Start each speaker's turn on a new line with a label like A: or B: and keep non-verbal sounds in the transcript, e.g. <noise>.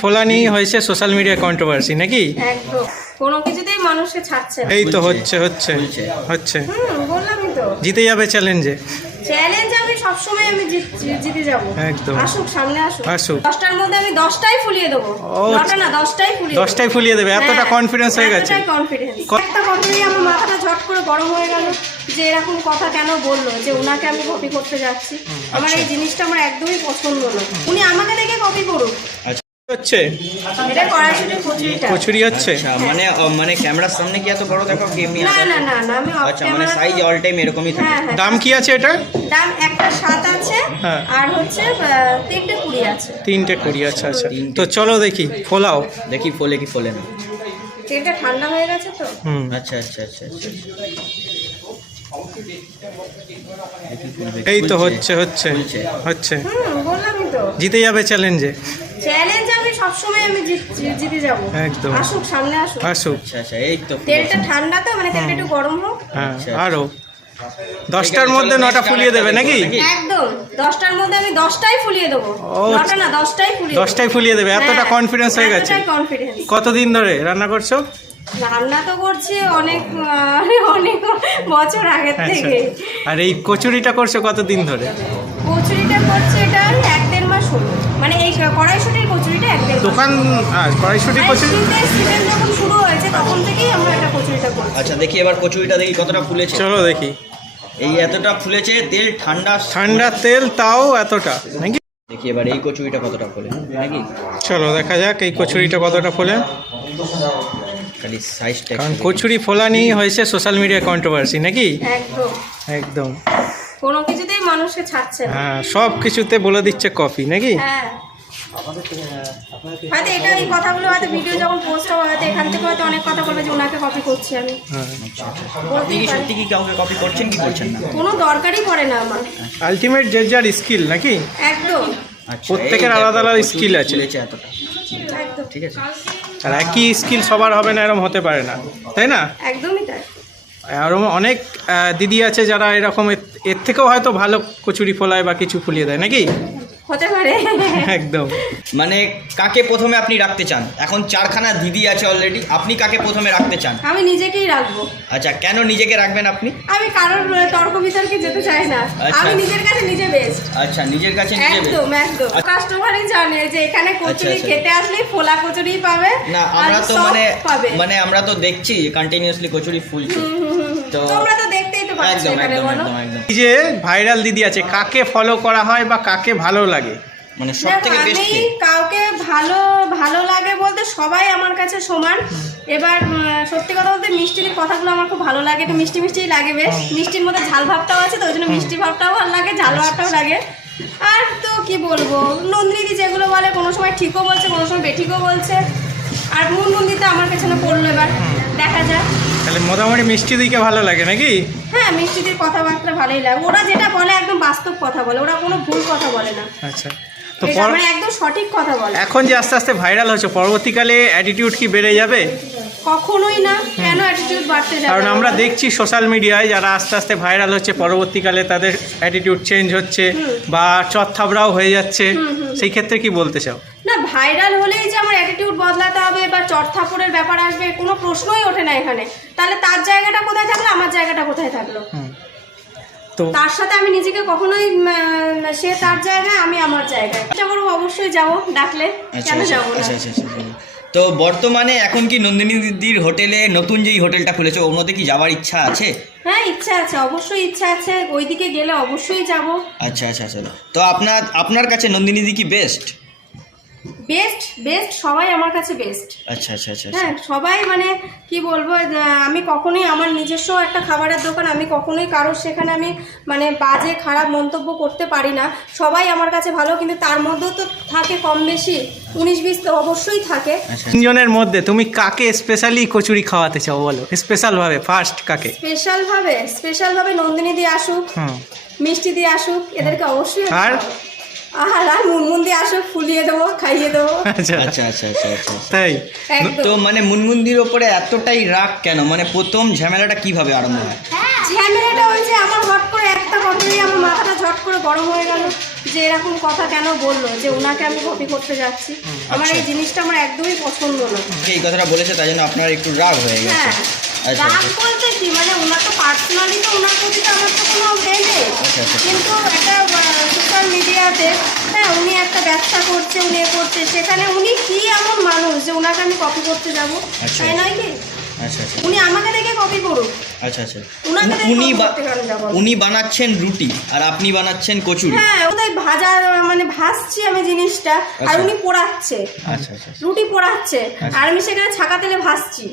A: ফোলা নিয়ে হয়েছে সোশ্যাল মিডিয়া কন্ট্রোভার্সি নাকি?
B: কোনো কিছুতেই মানুষকে ছাড়ছে
A: এই তো। হচ্ছে হচ্ছে হচ্ছে।
B: বললামই তো।
A: জিতে যাবে চ্যালেঞ্জে
B: চ্যালেঞ্জ আমি সবসময় আমি জিত- জিতে যাব।
A: একদম।
B: আসুক সামনে আসুক।
A: আসুক।
B: দশটার মধ্যে আমি দশটাই ফুলিয়ে দেবো। নটা না দশটাই ফুলিয়ে দেবো।
A: দশটাই ফুলিয়ে দেবে এতটা
B: হ্যাঁ,
A: কনফিডেন্স হয়ে গেছে।
B: এতটাই confidence।
A: ক-
B: একটা কথাই আমার মাথাটা ঝট করে গরম হয়ে গেল যে এরকম কথা কেন বলল যে ওনাকে আমি কপি করতে যাচ্ছি। আমার
A: আচ্ছা।
B: এই জিনিসটা আমার একদমই পছন্দ না। উনি আমাকে দেখে কপি করুক।
A: হচ্ছে?
B: এটা কড়াইশুটির কচুরিটা।
A: কচুরি হচ্ছে?
C: আচ্ছা মানে মানে ক্যামেরার সামনে কি এত বড় দেখো? গেম
B: না না না না আমি
C: আচ্ছা মানে সাইজ অল টাইম এরকমই থাকে।
B: হ্যাঁ হ্যাঁ।
A: দাম কি আছে এটা
B: দাম একটা সাত আছে
A: হ্যাঁ।
B: আর হচ্ছে তিনটে কুড়ি আছে।
A: তিনটে কুড়ি আচ্ছা আচ্ছা। তো চলো দেখি ফোলাও।
C: দেখি ফলে কি ফলে না।
B: তেলটা ঠান্ডা হয়ে গেছে তো?
A: হুম।
C: আচ্ছা আচ্ছা আচ্ছা আচ্ছা।
A: এই তো হচ্ছে হচ্ছে হচ্ছে।
B: হুম
A: জিতে যাবে চ্যালেঞ্জে
B: চ্যালেঞ্জ আমি সবসময় আমি জিত- জিতে যাব।
A: একদম।
B: আসুক সামনে আসুক।
A: আসুক।
C: আচ্ছা আচ্ছা এই তো
B: তেলটা ঠান্ডা তো মানে তেলটা একটু গরম হোক।
A: হ্যাঁ
C: আচ্ছা।
A: আরও। দশটার মধ্যে নটা ফুলিয়ে দেবে নাকি?
B: একদম। দশটার মধ্যে আমি দশটাই ফুলিয়ে দেবো।
A: ও,
B: নটা না দশটাই ফুলিয়ে।
A: দশটাই ফুলিয়ে দেবে এতটা
B: হ্যাঁ,
A: কনফিডেন্স হয়ে গেছে। কতদিন ধরে রান্না করছ?
B: রান্না তো করছি অনেক অনেক বছর আগের
A: আচ্ছা।
B: থেকে।
A: আর এই কচুরিটা করছ কতদিন ধরে?
B: কচুরিটা করছে এটা এক দেড় মাস হলো। মানে এই কড়াইশুটির কচুরিটা এক দেড়
A: দোকান আর কড়াইশুটি কচুরি
B: সিজন যখন শুরু হয়েছে তখন থেকেই আমরা এটা কচুরিটা করছি।
C: আচ্ছা দেখি এবার কচুরিটা দেখি কতটা ফুলেছে।
A: চলো দেখি।
C: এই এতটা ফুলেছে তেল ঠান্ডা
A: ঠান্ডা তেল তাও এতটা নাকি?
C: দেখি এবার এই কচুরিটা কতটা ফোলে নাকি?
A: চলো দেখা যাক এই কচুরিটা কতটা ফোলে।
C: খালি সাইজটা
A: কারণ কচুরি ফোলা নিয়ে হয়েছে সোশ্যাল মিডিয়া কন্ট্রোভার্সি নাকি?
B: একদম।
A: একদম।
B: কোনো কিছুতেই মানুষকে ছাড়ছে না।
A: হ্যাঁ সব কিছুতে বলে দিচ্ছে কফি নাকি?
B: হ্যাঁ। হয়তো এটা এই কথাগুলো হয়তো ভিডিও যখন পোস্ট হবে হয়তো এখান থেকে হয়তো অনেক কথা বলবে যে ওনাকে কপি করছি আমি।
A: হ্যাঁ।
C: আপনি কি সত্যি কি কাউকে কপি করছেন কি করছেন না?
B: কোনো দরকারই পড়ে না আমার।
A: আলটিমেট যে যার স্কিল নাকি?
B: একদম।
C: আচ্ছা,
A: প্রত্যেকের আলাদা আলাদা স্কিল আছে।
C: এতটা। ঠিক আছে।
A: আর একই স্কিল সবার হবে না এরকম হতে পারে না। তাই না?
B: একদমই তাই।
A: আরও অনেক দিদি আছে যারা এরকম এর- এর থেকেও হয়তো ভালো কচুরি ফোলায় বা কিছু ফুলিয়ে দেয় নাকি?
B: হতে পারে। <laughs>
A: একদম।
C: মানে কাকে প্রথমে আপনি রাখতে চান? এখন চারখানা দিদি আছে অলরেডি আপনি কাকে প্রথমে রাখতে চান?
B: আমি নিজেকেই রাখব।
C: আচ্ছা কেন নিজেকে রাখবেন আপনি?
B: আমি কারোর তর্ক বিতর্কে যেতে চাই না।
C: আচ্ছা।
B: আমি নিজের কাছে নিজে বেস্ট
C: আচ্ছা নিজের কাছে নিজে
B: একদম একদম।
C: আচ্ছা।
B: কাস্টমারই জানে যে এখানে কচুরি
C: আচ্ছা।
B: খেতে আসলে ফোলা কচুরি পাবে
C: না আমরা তো মানে মানে আমরা তো দেখছি কন্টিনিউয়াসলি কচুরি ফুলছে। তো
B: তোমরা তো তো পাচ্ছ
C: একদম
B: এখানে
C: একদম
B: বলো।
C: একদম একদম।
A: এই যে ভাইরাল দিদি আছে কাকে ফলো করা হয় বা কাকে ভালো লাগে?
C: মানে সব
B: দেখো,
C: বেস্ট
B: আমি কাউকে ভালো ভালো লাগে বলতে সবাই আমার কাছে সমান। এবার সত্যি কথা বলতে মিষ্টির কথাগুলো আমার খুব ভালো লাগে একটু মিষ্টি মিষ্টি লাগে বেশ। মিষ্টির মধ্যে ঝাল ভাবটাও আছে তো ওই জন্য মিষ্টি ভাবটাও ভালো লাগে ঝাল ভাবটাও লাগে। আর তো কি বলব নন্দিনী যেগুলো বলে কোনো সময় ঠিকও বলছে কোনো সময় বেঠিকও বলছে। আর মুন নন্দিতা আমার পেছনে পড়ল এবার। দেখা যাক।
A: তাহলে মোটামুটি মিষ্টি দিকে ভালো লাগে নাকি?
B: হ্যাঁ মিষ্টিদের কথাবার্তা ভালোই লাগে। ওরা যেটা বলে একদম বাস্তব কথা বলে ওরা কোনো ভুল কথা বলে না।
A: আচ্ছা। তো
B: মানে একদম সঠিক কথা বলে।
A: এখন যে আস্তে আস্তে ভাইরাল হচ্ছে পরবর্তীকালে অ্যাটিটিউড কি বেড়ে যাবে?
B: কখনোই না। কেন অ্যাটিটিউড বাড়তে যাবে?
A: কারণ আমরা দেখছি সোশ্যাল মিডিয়ায় যারা আস্তে আস্তে ভাইরাল হচ্ছে পরবর্তীকালে তাদের অ্যাটিটিউড চেঞ্জ হচ্ছে বা চত্থাবড়াও হয়ে যাচ্ছে। সেই ক্ষেত্রে কি বলতে চাও?
B: ভাইরাল হলেই যে আমার অ্যাটিটিউড বদলাতে হবে বা চটথাপুরের ব্যাপার আসবে কোনো প্রশ্নই ওঠে না এখানে। তাহলে তার জায়গাটা কোথায় থাকল? আমার জায়গাটা কোথায় থাকল?
A: তো
B: তার সাথে আমি নিজেকে কখনোই সে তার জায়গায় আমি আমার জায়গায়। চেষ্টা করব অবশ্যই যাব। ডাকলে
C: আচ্ছা
B: কেন
C: আচ্ছা
B: যাব না?
C: আচ্ছা। তো বর্তমানে এখন কি নন্দিনী দিদির হোটেলে নতুন যেই হোটেলটা খুলেছে ওর কি যাওয়ার ইচ্ছা আছে?
B: হ্যাঁ ইচ্ছা আছে অবশ্যই ইচ্ছা আছে। ওইদিকে গেলে অবশ্যই যাব।
C: আচ্ছা আচ্ছা আচ্ছা তো আপনার আপনার কাছে নন্দিনী দিদি কি বেস্ট
B: বেস্ট বেস্ট সবাই আমার কাছে বেস্ট
C: আচ্ছা আচ্ছা আচ্ছা আচ্ছা।
B: হ্যাঁ সবাই মানে কি বলব আমি কখনোই আমার নিজস্ব একটা খাবারের দোকান আমি কখনোই কারোর সেখানে আমি মানে বাজে খারাপ মন্তব্য করতে পারি না। সবাই আমার কাছে ভালো কিন্তু তার মধ্যেও তো থাকে কম বেশি উনিশ বিশ তো অবশ্যই থাকে।
C: আচ্ছা
A: তিনজনের মধ্যে তুমি কাকে স্পেশালি কচুরি খাওয়াতে চাও বলো? স্পেশাল ভাবে ফার্স্ট কাকে?
B: স্পেশাল ভাবে স্পেশাল ভাবে নন্দিনী দিয়ে আসুক মিষ্টি দিয়ে আসুক এদেরকে অবশ্যই
A: আর?
B: আর আর মুনমুন দিয়ে আসুক ফুলিয়ে দেবো খাইয়ে দেবো।
A: আচ্ছা।
C: আচ্ছা আচ্ছা আচ্ছা আচ্ছা আচ্ছা।
A: তাই?
C: তো মানে মুনমুন্দির ওপরে এতটাই রাগ কেন? মানে প্রথম ঝামেলাটা কীভাবে আরম্ভ হয়?
B: ঝামেলাটা হয়েছে আমার হট করে একটা কথাই আমার মাথাটা ঝট করে গরম হয়ে গেল যে এরকম কথা কেন বলল যে ওনাকে আমি কপি করতে যাচ্ছি। আমার এই
C: আচ্ছা।
B: জিনিসটা আমার একদমই পছন্দ না।
C: এই কথাটা বলেছে তাই জন্য আপনার একটু রাগ হয়ে গেছে।
B: হ্যাঁ।
C: আচ্ছা।
B: রাগ বলতে কি মানে ওনার তো পার্সোনালি তো ওনার প্রতি তো আমার তো কোনো নেই।
C: আচ্ছা, আচ্ছা।
B: কিন্তু একটা সোশ্যাল মিডিয়াতে হ্যাঁ উনি একটা ব্যবসা করছে উনি করছে সেখানে উনি কি এমন মানুষ যে ওনাকে আমি কপি করতে যাব?
C: আচ্ছা।
B: তাই নয় কি? উনি আমাকে দেখে কপি করুক।
C: আচ্ছা আচ্ছা। উনি
B: কপি
C: বা-
B: করতে কেন যাব আমি?
C: উনি বানাচ্ছেন রুটি আর আপনি বানাচ্ছেন কচুরি।
B: হ্যাঁ ওদের ভাজার মানে ভাসছি আমি জিনিসটা আর
C: আচ্ছা।
B: উনি পোড়াচ্ছে।
C: আচ্ছা আচ্ছা
B: রুটি পোড়াচ্ছে আর আমি সেখানে ছাকা তেলে ভাসছি